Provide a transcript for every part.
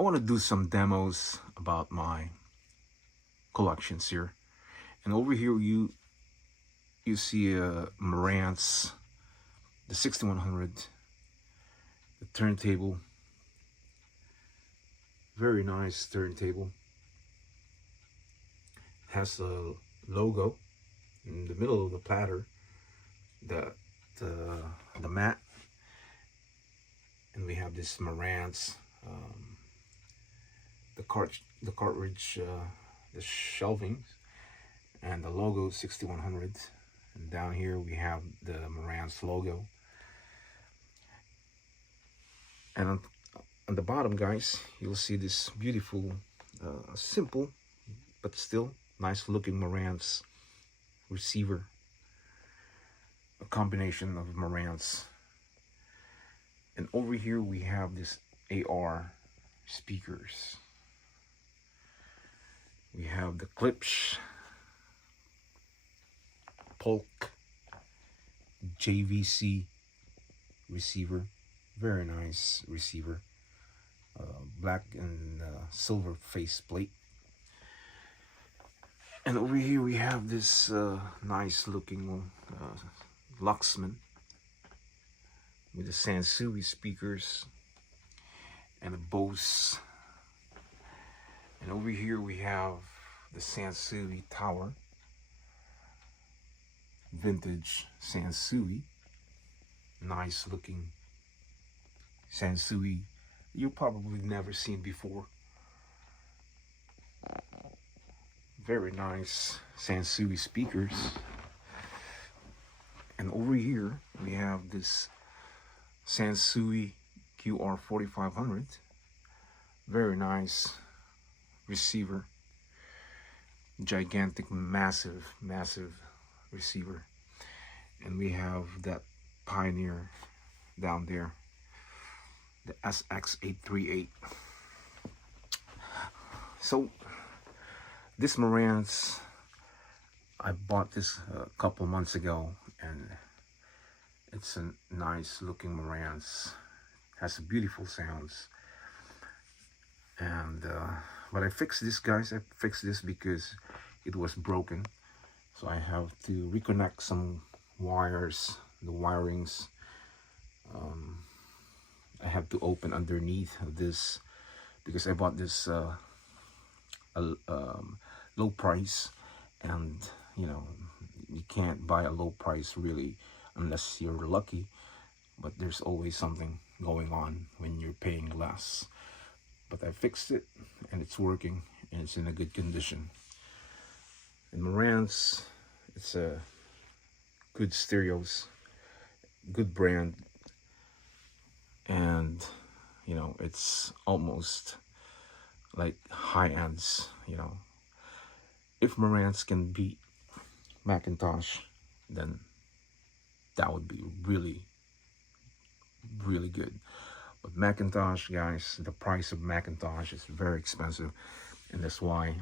I want to do some demos about my collections here. And over here you see a Marantz, the 6100, the turntable, very nice turntable. Has a logo in the middle of the platter, the the mat, and we have this Marantz, the cartridge, the shelving, and the logo 6100. And down here we have the Marantz logo. And on the bottom, guys, you'll see this beautiful, simple, but still nice looking Marantz receiver. A combination of Marantz. And over here we have this AR speakers. We have the Klipsch Polk JVC receiver. Very nice receiver. Black and silver faceplate. And over here we have this nice looking Luxman with the Sansui speakers and a Bose. And over here we have the Sansui tower, vintage Sansui, nice looking Sansui you've probably never seen before. Very nice Sansui speakers. And over here we have this Sansui QR4500. Very nice receiver. Gigantic, massive receiver. And we have that Pioneer down there, the SX838. So this Marantz, I bought this a couple months ago, and it's a nice looking Marantz. Has beautiful sounds. And but I fixed this, guys. I fixed this because it was broken, so I have to reconnect some wires, the wirings. I have to open underneath of this because I bought this low price, and you know, you can't buy a low price really unless you're lucky, but there's always something going on when you're paying less. But I fixed it and it's working and it's in a good condition. And Marantz, it's a good stereos, good brand, and you know, it's almost like high-ends. You know, if Marantz can beat Macintosh, then that would be really good. But Macintosh, guys, the price of Macintosh is very expensive, and that's why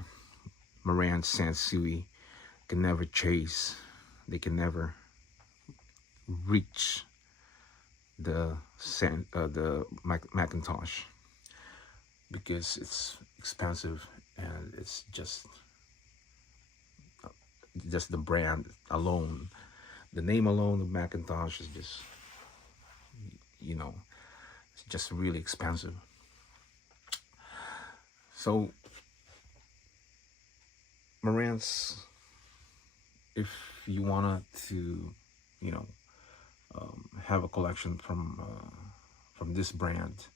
Marantz Sansui can never chase, they can never reach the Macintosh, because it's expensive, and it's just the brand alone, the name alone of Macintosh is just, you know, it's just really expensive. So Marantz, if you wanted to, you know, have a collection from this brand,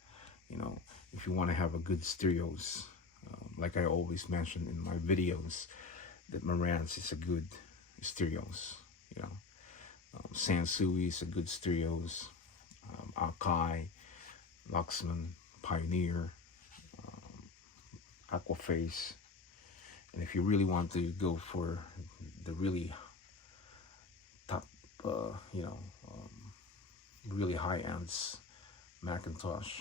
you know, if you want to have a good stereos, like I always mention in my videos, that Marantz is a good stereos, you know. Sansui is a good stereos, Akai, Luxman, Pioneer, Aquaface. And if you really want to go for the really top, you know, really high ends, Macintosh.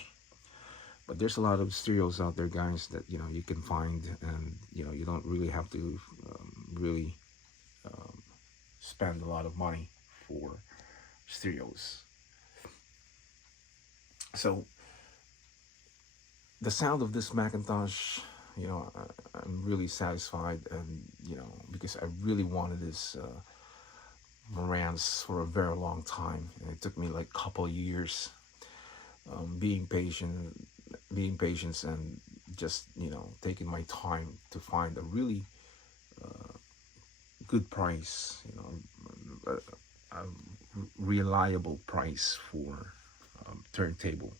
But there's a lot of stereos out there, guys, that, you know, you can find, and you know, you don't really have to really spend a lot of money for stereos. So the sound of this Macintosh, I'm really satisfied, and because I really wanted this Marantz for a very long time, and it took me like a couple of years, being patient, and just taking my time to find a really good price, a reliable price for turntable.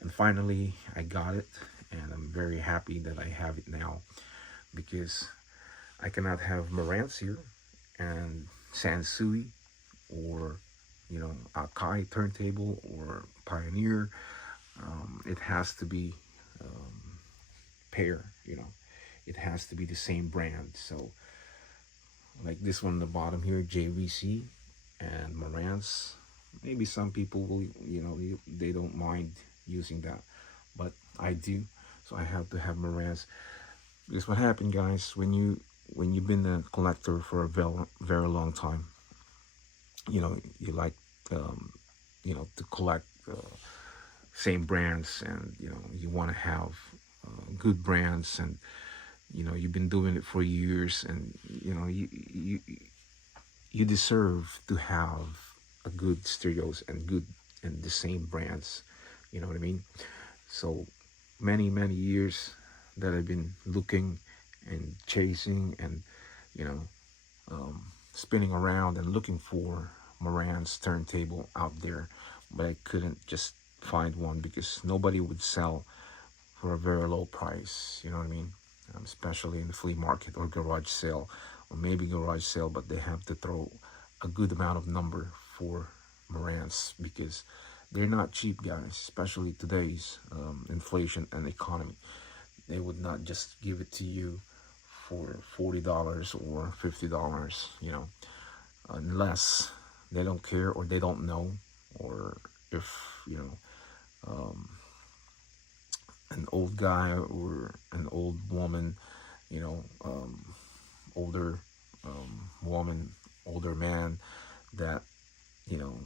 And finally, I got it, and I'm very happy that I have it now, because I cannot have Marantz here and Sansui, or Akai turntable, or Pioneer. It has to be pair. It has to be the same brand. So like this one on the bottom here, JVC and Marantz. Maybe some people will, they don't mind using that, but I do. So I have to have Marantz, because what happened, guys, when you've been a collector for a very long time, you like, to collect same brands, and you want to have good brands, and you've been doing it for years, and you deserve to have a good stereos, and good, and the same brands. You know what I mean? So many years that I've been looking and chasing, and you know spinning around and looking for Moran's turntable out there, but I couldn't just find one, because nobody would sell for a very low price. You know what I mean? Especially in the flea market or garage sale, or maybe garage sale, but they have to throw a good amount of number for Marantz, because they're not cheap, guys, especially today's inflation and economy. They would not just give it to you for $40 or $50, unless they don't care, or they don't know, or if, an old guy or an old woman, older woman, older man, that, you know,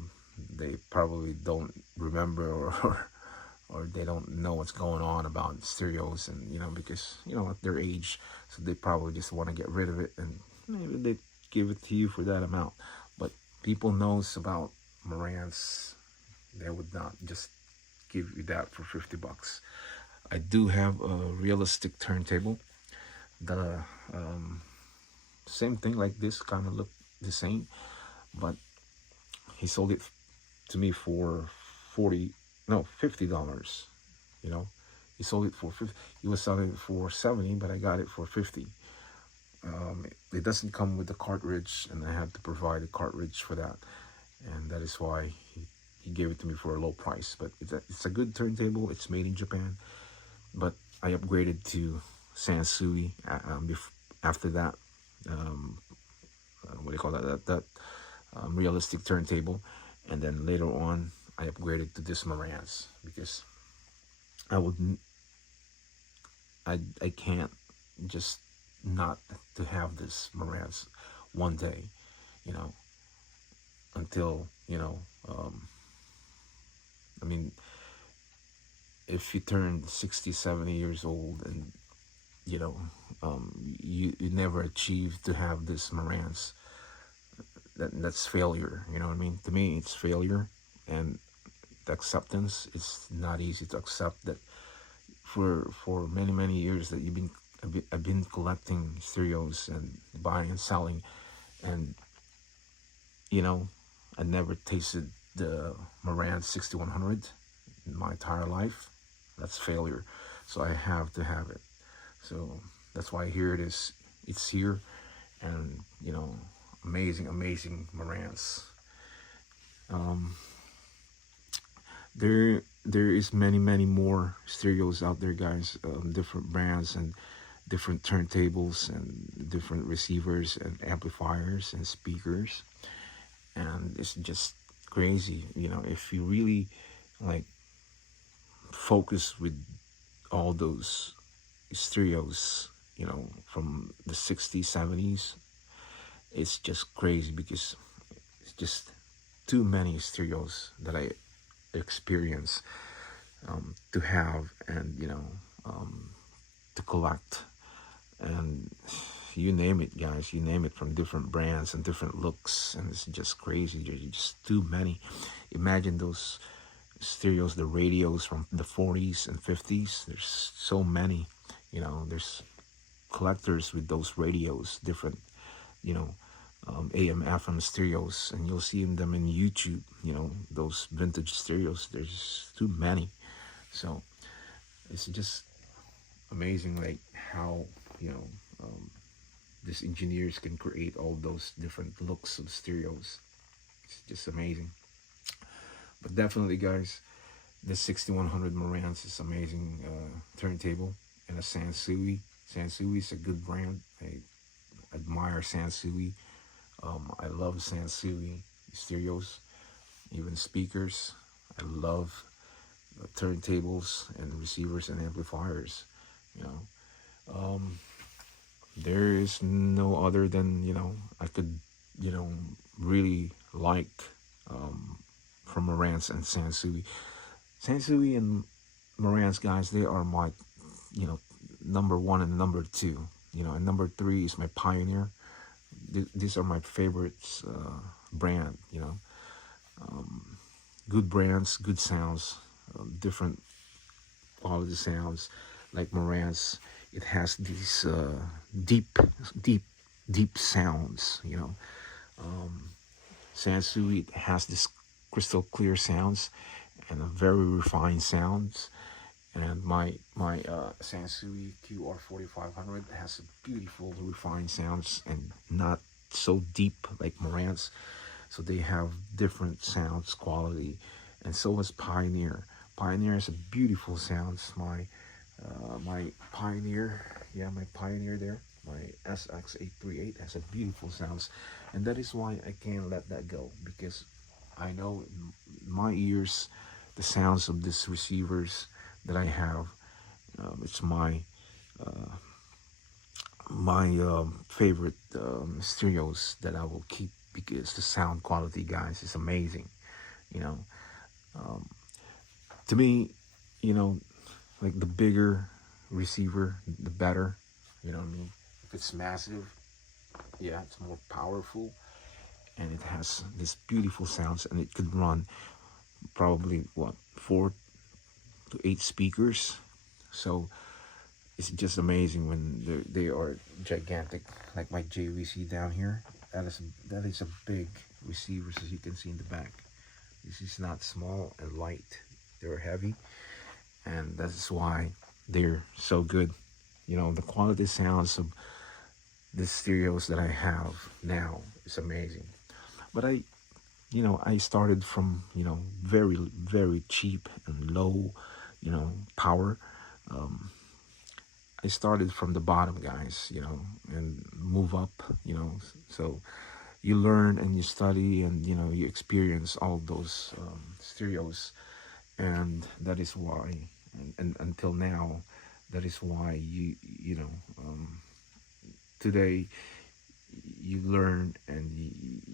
they probably don't remember, or they don't know what's going on about stereos, and because at their age, so they probably just want to get rid of it, and maybe they give it to you for that amount. But people knows about Marantz, they would not just give you that for $50. I do have a realistic turntable. The same thing, like this, kind of look the same, but he sold it to me for 40, no, $50. You know, he sold it for 50. He was selling it for 70, but I got it for 50. It doesn't come with the cartridge, and I have to provide a cartridge for that, and that is why he gave it to me for a low price. But it's a good turntable. It's made in Japan, but I upgraded to Sansui after that. What do you call that? Realistic turntable, and then later on I upgraded to this Marantz, because I would I can't just not to have this Marantz one day, you know, until I mean, if you turn 60, 70 years old, and you know you never achieve to have this Marantz, that's failure. You know what I mean? To me, it's failure, and the acceptance is not easy to accept that for many years that I've been collecting stereos and buying and selling, and I never tasted the Marantz 6100 in my entire life. That's failure. So I have to have it. So that's why here it is. It's here, and amazing Marantz. There is many more stereos out there, guys. Different brands, and different turntables, and different receivers, and amplifiers, and speakers, and it's just crazy. If you really like focus with all those stereos, from the 60s, 70s, it's just crazy, because it's just too many stereos that I experience to have, and to collect. And you name it, guys, you name it, from different brands and different looks, and it's just crazy. There's just too many. Imagine those stereos, the radios from the 40s and 50s. There's so many. There's collectors with those radios, different, you know, AM, FM stereos, and you'll see them in YouTube. Those vintage stereos. There's too many. So it's just amazing, like how you know these engineers can create all those different looks of stereos. It's just amazing. But definitely, guys, the 6100 Marantz is amazing turntable, and a Sansui. Sansui is a good brand. I admire Sansui. I love Sansui stereos, even speakers. I love turntables and receivers and amplifiers. You know, there is no other than I could you know really like from Marantz and Sansui. Sansui and Marantz, guys, they are my you know number one and number two. And number three is my Pioneer. These are my favorites brand. Good brands, good sounds, different quality sounds. Like Marantz, it has these deep, deep, deep sounds. Sansui has this crystal clear sounds and a very refined sounds. And my Sansui QR 4500 has a beautiful refined sounds and not so deep like Marantz. So they have different sounds quality, and so has Pioneer. Pioneer has a beautiful sounds. My Pioneer, yeah, my Pioneer there, my SX838 has a beautiful sounds, and that is why I can't let that go, because I know in my ears the sounds of these receivers that I have. It's my favorite stereos that I will keep, because the sound quality, guys, is amazing. You know, to me, you know, like the bigger receiver, the better. You know what I mean? If it's massive, yeah, it's more powerful, and it has this beautiful sounds, and it could run probably what 4 to 8 speakers. So it's just amazing when they are gigantic, like my JVC down here. That is a big receivers, as you can see in the back. This is not small and light. They're heavy, and that's why they're so good. The quality sounds of the stereos that I have now is amazing. But I started from very very cheap and low, power. I started from the bottom, guys, and move up. So you learn and you study, and you experience all those stereos, and that is why, and until now, that is why today you learn, and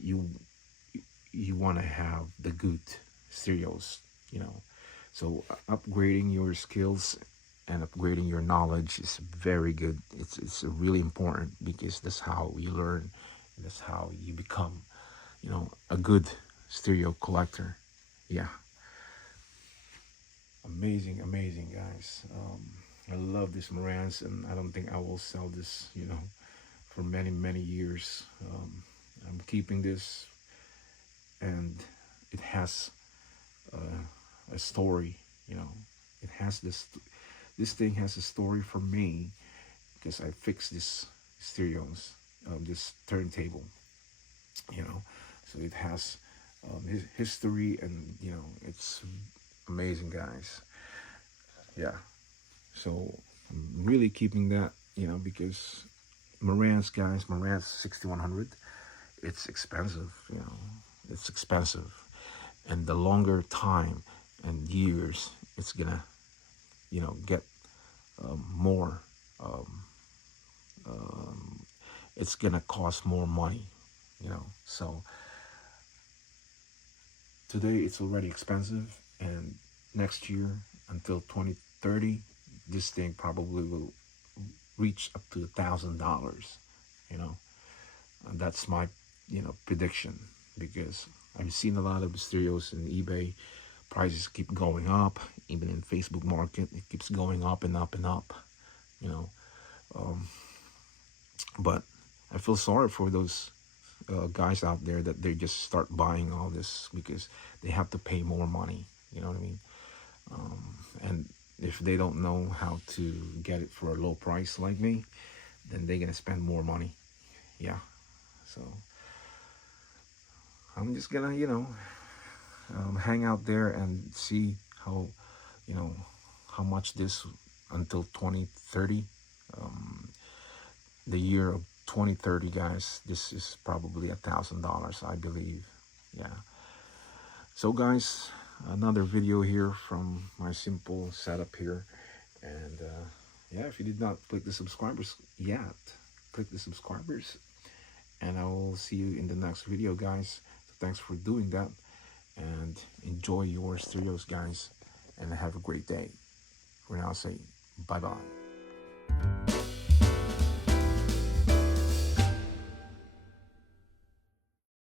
you want to have the good stereos. So upgrading your skills and upgrading your knowledge is very good. It's really important, because that's how you learn, and that's how you become a good stereo collector. Yeah, amazing, amazing, guys. I love this Marantz, and I don't think I will sell this for many many years. I'm keeping this, and it has a story. It has this thing has a story for me, because I fixed this stereos, this turntable. you know so it has history, and it's amazing, guys. Yeah, so I'm really keeping that, because Marantz, guys, Marantz 6100, it's expensive. It's expensive, and the longer time and years it's gonna get more, it's gonna cost more money. So today it's already expensive, and next year, until 2030, this thing probably will reach up to $1,000. You know, and that's my prediction, because I've seen a lot of stereos in eBay. Prices keep going up. Even in Facebook Market, it keeps going up and up and up. You know, but I feel sorry for those guys out there that they just start buying all this because they have to pay more money. You know what I mean? And if they don't know how to get it for a low price like me, then they're gonna spend more money. Yeah. So I'm just gonna, hang out there and see how, you know, how much this until 2030, the year of 2030, guys. This is probably $1,000, I believe. Yeah. So, guys, another video here from my simple setup here, and yeah, if you did not click the subscribers yet, click the subscribers, and I will see you in the next video, guys. So thanks for doing that, and enjoy your stereos, guys, and have a great day. For now, say bye bye.